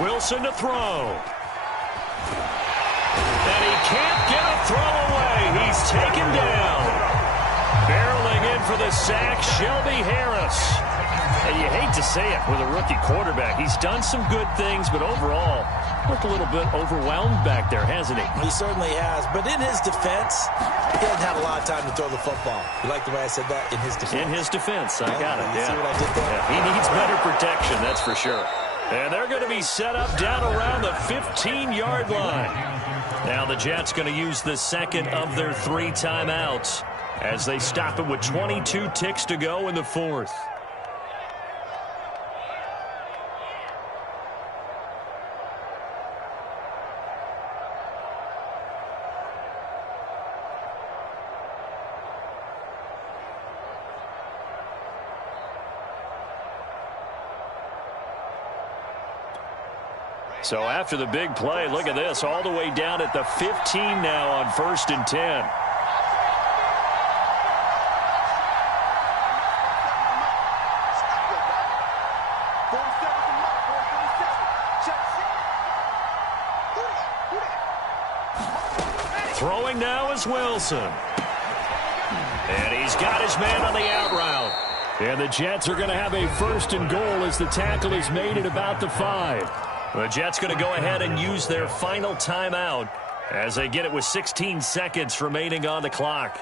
Wilson to throw. And he can't get a throw away. He's taken down. Barreling in for the sack, Shelby Harris. And you hate to say it with a rookie quarterback. He's done some good things, but overall, looked a little bit overwhelmed back there, hasn't he? He certainly has. But in his defense, he hasn't had a lot of time to throw the football. You like the way I said that? In his defense. In his defense. I got it. You see what I did there? Yeah, he needs better protection, that's for sure. And they're going to be set up down around the 15-yard line. Now the Jets going to use the second of their 3 timeouts as they stop it with 22 ticks to go in the 4th. So after the big play, look at this, all the way down at the 15 now on 1st and 10. Throwing now is Wilson. And he's got his man on the out route. And the Jets are going to have a 1st and goal as the tackle is made at about the 5. The Jets going to go ahead and use their final timeout as they get it with 16 seconds remaining on the clock.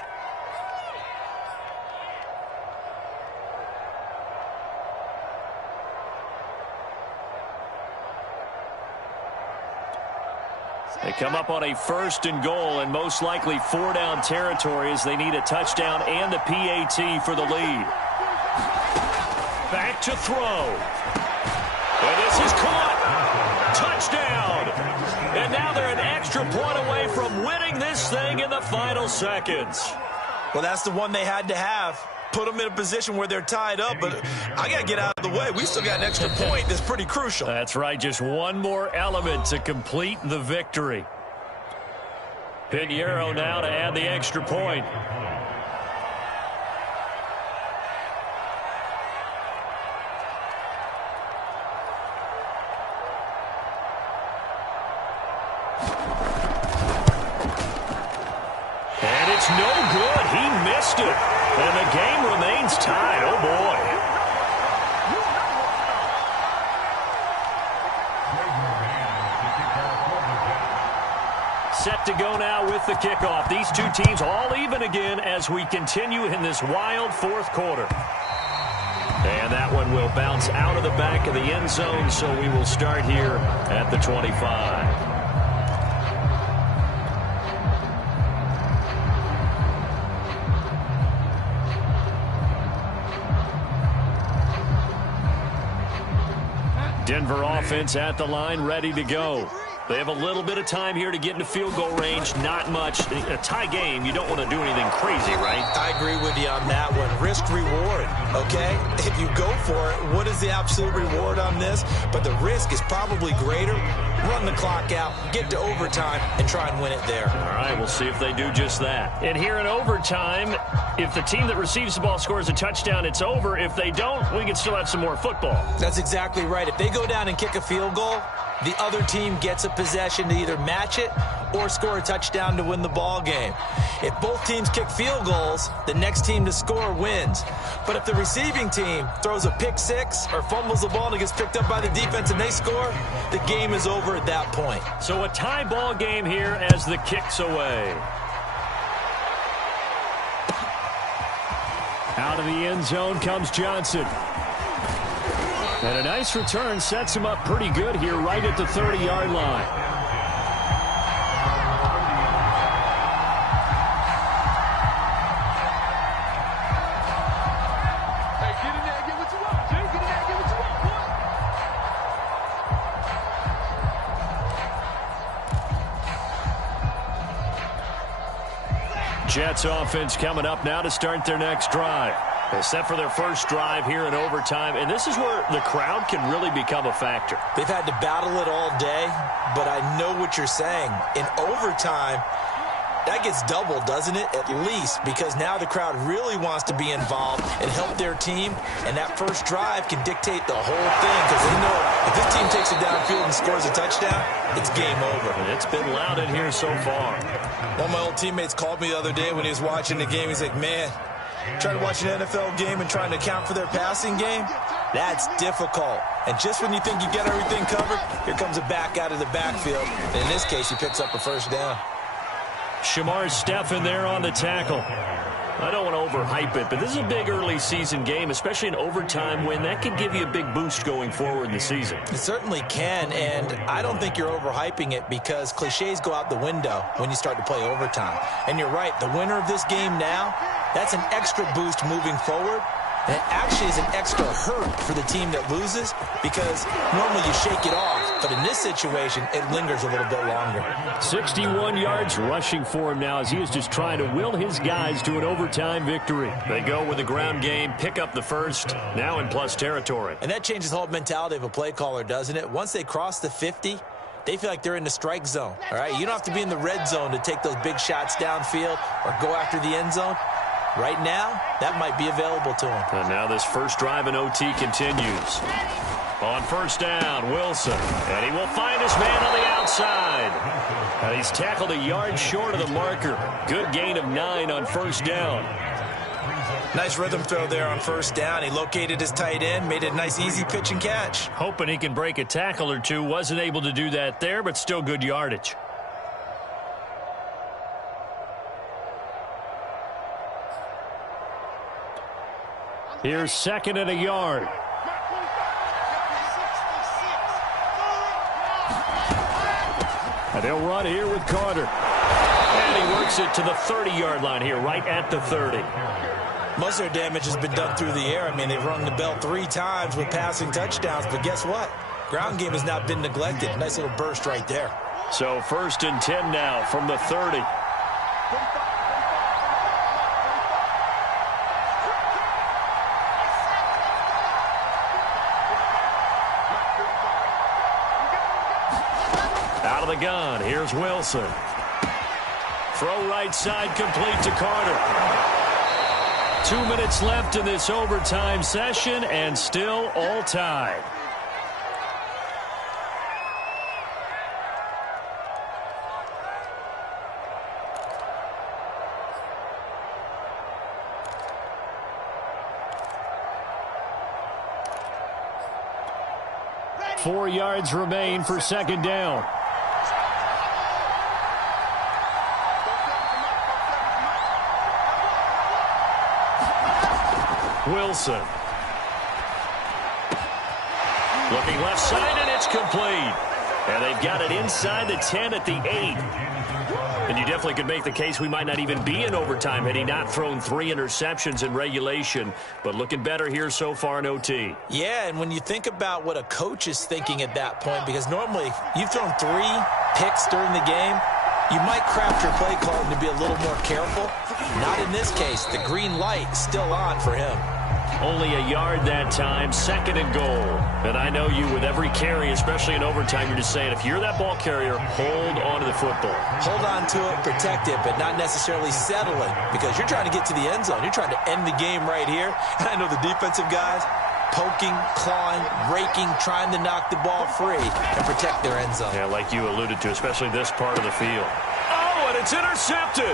They come up on a 1st and goal and most likely 4-down territory as they need a touchdown and the PAT for the lead. Back to throw. And this is caught. Touchdown. And now they're an extra point away from winning this thing in the final seconds. Well, that's the one they had to have. put them in a position where they're tied up, but I got to get out of the way. We still got an extra point that's pretty crucial. That's right, just one more element to complete the victory. Pinheiro now to add the extra point. And it's no good. He missed it. And the game remains tied. Oh, boy. Set to go now with the kickoff. These two teams all even again as we continue in this wild fourth quarter. And that one will bounce out of the back of the end zone, so we will start here at the 25. Denver offense at the line, ready to go. They have a little bit of time here to get into field goal range. Not much. A tie game, you don't want to do anything crazy, right? I agree with you on that one. Risk-reward, okay? If you go for it, what is the absolute reward on this? But the risk is probably greater. Run the clock out, get to overtime, and try and win it there. All right, we'll see if they do just that. And here in overtime, if the team that receives the ball scores a touchdown, it's over. If they don't, we can still have some more football. That's exactly right. If they go down and kick a field goal, the other team gets a possession to either match it or score a touchdown to win the ball game. If both teams kick field goals, the next team to score wins. But if the receiving team throws a pick six or fumbles the ball and it gets picked up by the defense and they score, the game is over at that point. So a tie ball game here as the kick's away. Out of the end zone comes Johnson. And a nice return sets him up pretty good here right at the 30-yard line. Hey, get in there and get what you want, Jay. Get in there and get what you want, boy. Jets offense coming up now to start their next drive. They're set for their first drive here in overtime, and this is where the crowd can really become a factor. They've had to battle it all day, but I know what you're saying. In overtime, that gets doubled, doesn't it? At least, because now the crowd really wants to be involved and help their team, and that first drive can dictate the whole thing because they know if this team takes it downfield and scores a touchdown, it's game over. And it's been loud in here so far. One of my old teammates called me the other day when he was watching the game. He's like, man, trying to watch an NFL game and trying to account for their passing game, that's difficult. And just when you think you get everything covered, here comes a back out of the backfield. And in this case, he picks up a first down. Shamar Stephen there on the tackle. I don't want to overhype it, but this is a big early season game, especially an overtime win. That could give you a big boost going forward in the season. It certainly can, and I don't think you're overhyping it because cliches go out the window when you start to play overtime. And you're right, the winner of this game now, that's an extra boost moving forward. And it actually is an extra hurt for the team that loses because normally you shake it off. But in this situation, it lingers a little bit longer. 61 yards rushing for him now as he is just trying to will his guys to an overtime victory. They go with the ground game, pick up the first, now in plus territory. And that changes the whole mentality of a play caller, doesn't it? Once they cross the 50, they feel like they're in the strike zone. All right, you don't have to be in the red zone to take those big shots downfield or go after the end zone. Right now, that might be available to him. And now this first drive in OT continues. On first down, Wilson. And he will find his man on the outside. And he's tackled a yard short of the marker. Good gain of 9 on first down. Nice rhythm throw there on first down. He located his tight end, made it a nice easy pitch and catch. Hoping he can break a tackle or two. Wasn't able to do that there, but still good yardage. Here's second and a yard. And they'll run here with Carter. And he works it to the 30-yard line here, right at the 30. Most of their damage has been done through the air. I mean, they've rung the bell 3 times with passing touchdowns, but guess what? Ground game has not been neglected. Nice little burst right there. So first and 10 now from the 30. the gun. Here's Wilson. Throw right side complete to Carter. 2 minutes left in this overtime session, and still all tied. Ready. 4 yards remain for second down. Wilson. Looking left side, and it's complete. And they've got it inside the 10 at the 8. And you definitely could make the case we might not even be in overtime had he not thrown 3 interceptions in regulation. But looking better here so far in OT. Yeah, and when you think about what a coach is thinking at that point, because normally you've thrown 3 picks during the game, you might craft your play calling to be a little more careful. Not in this case. The green light still on for him. Only a yard that time, second and goal. And I know you with every carry, especially in overtime, you're just saying if you're that ball carrier, hold on to the football. Hold on to it, protect it, but not necessarily settle it, because you're trying to get to the end zone. You're trying to end the game right here. And I know the defensive guys poking, clawing, raking, trying to knock the ball free and protect their end zone. Yeah, like you alluded to, especially this part of the field. Oh, and it's intercepted.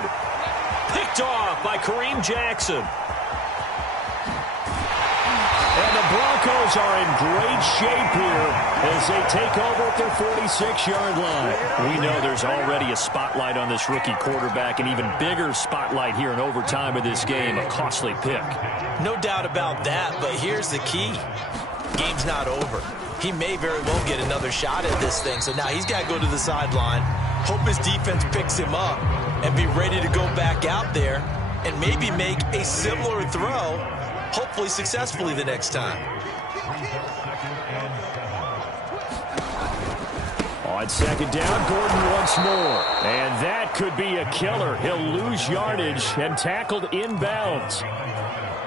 Picked off by Kareem Jackson. And the Broncos are in great shape here as they take over at their 46-yard line. We know there's already a spotlight on this rookie quarterback, an even bigger spotlight here in overtime of this game, a costly pick. No doubt about that, but here's the key. Game's not over. He may very well get another shot at this thing, so now he's got to go to the sideline, hope his defense picks him up, and be ready to go back out there and maybe make a similar throw, hopefully successfully the next time. On second down, Gordon once more. And that could be a killer. He'll lose yardage and tackled inbounds.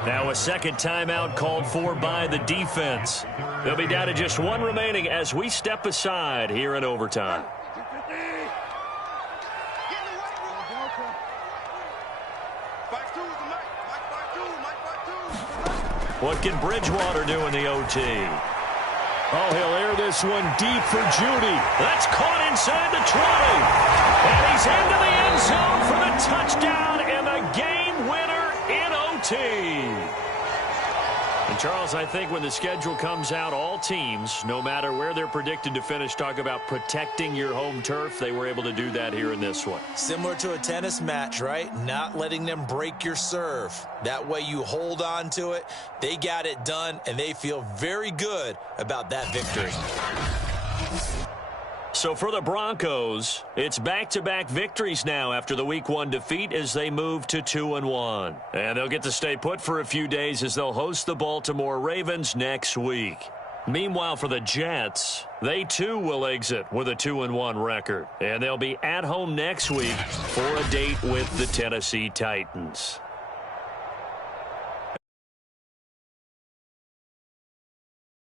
Now a second timeout called for by the defense. They'll be down to just 1 remaining as we step aside here in overtime. What can Bridgewater do in the OT? Oh, he'll air this one deep for Judy. That's caught inside the 20. And he's into the end zone for the touchdown and the game winner in OT. And, Charles, I think when the schedule comes out, all teams, no matter where they're predicted to finish, talk about protecting your home turf. They were able to do that here in this one. Similar to a tennis match, right? Not letting them break your serve. That way you hold on to it. They got it done, and they feel very good about that victory. So for the Broncos, it's back-to-back victories now after the Week 1 defeat as they move to 2-1. And they'll get to stay put for a few days as they'll host the Baltimore Ravens next week. Meanwhile, for the Jets, they too will exit with a 2-1 record. And they'll be at home next week for a date with the Tennessee Titans.